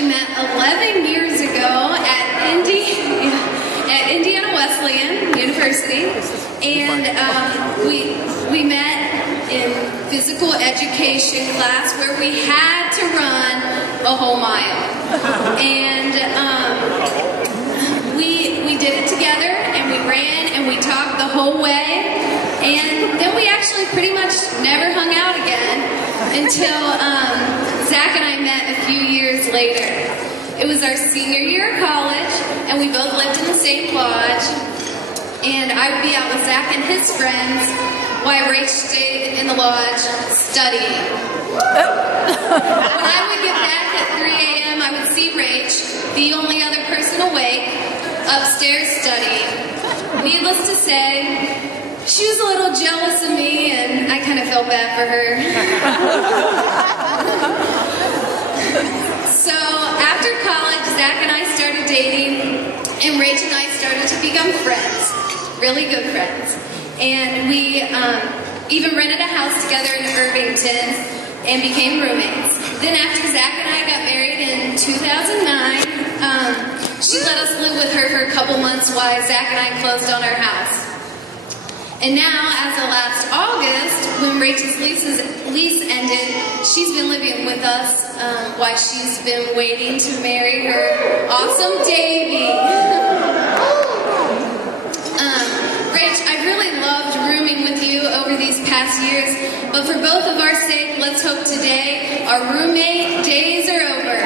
actually met 11 years ago at Indiana Wesleyan University, and we met in physical education class where we had to run a whole mile, and we did it together, and we ran and we talked the whole way, and then we actually pretty much never hung out again until Zach and I met a few years later. It was our senior year of college, and we both lived in the same lodge, and I would be out with Zach and his friends while Rach stayed in the lodge studying. When I would get back at 3 a.m., I would see Rach, the only other person awake, upstairs studying. Needless to say, she was a little jealous of me, and I kind of felt bad for her. So after college, Zach and I started dating, and Rach and I started to become friends, really good friends. And we even rented a house together in Irvington and became roommates. Then after Zach and I got married in 2009, she let us live with her for a couple months while Zach and I closed on our house. And now, as of last August, when Rachel's lease ended, she's been living with us while she's been waiting to marry her awesome Davey. Rach, I really loved rooming with you over these past years, but for both of our sake, let's hope today our roommate days are over.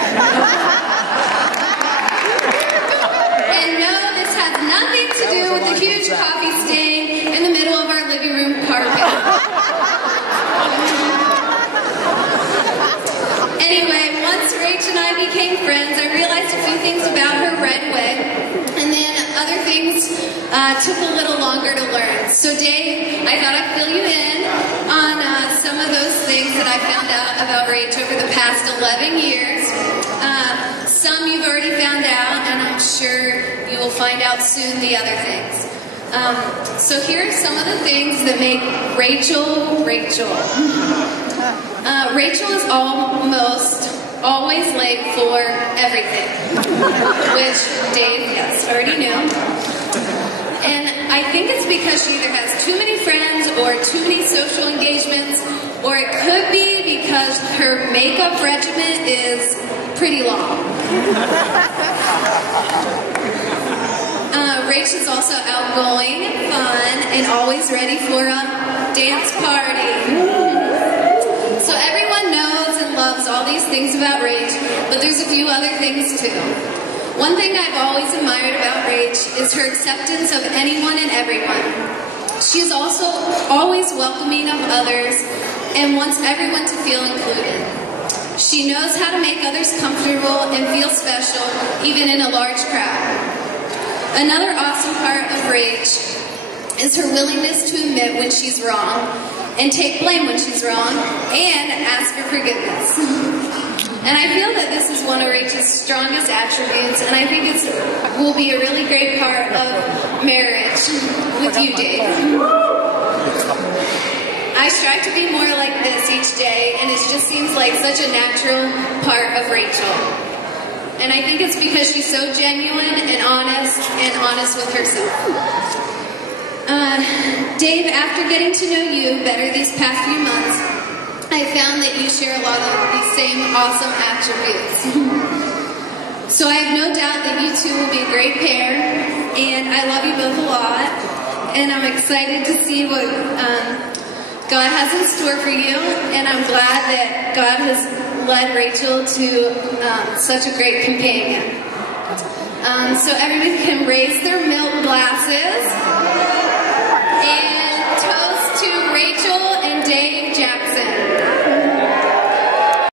And no, this has nothing to do with the huge coffee stain in the middle of our living room carpet. Anyway, once Rach and I became friends, I realized a few things about her right away, and then other things took a little longer to learn. So Dave, I thought I'd fill you in on some of those things that I found out about Rach over the past 11 years. Some you've already found out, and I'm sure you will find out soon the other things. So here are some of the things that make Rachel, Rachel. Rachel is almost always late for everything, which Dave, yes, already knew. And I think it's because she either has too many friends or too many social engagements, or it could be because her makeup regimen is pretty long. Rach is also outgoing, fun, and always ready for a dance party. So everyone knows and loves all these things about Rach, but there's a few other things too. One thing I've always admired about Rach is her acceptance of anyone and everyone. She is also always welcoming of others and wants everyone to feel included. She knows how to make others comfortable and feel special, even in a large crowd. Another awesome part of Rach is her willingness to admit when she's wrong, and take blame when she's wrong, and ask for forgiveness. And I feel that this is one of Rachel's strongest attributes, and I think it will be a really great part of marriage with you, Dave. I strive to be more like this each day, and it just seems like such a natural part of Rachel. And I think it's because she's so genuine and honest with herself. Dave, after getting to know you better these past few months, I found that you share a lot of these same awesome attributes. So I have no doubt that you two will be a great pair, and I love you both a lot, and I'm excited to see what God has in store for you, and I'm glad that God has led Rachel to such a great companion. So everybody can raise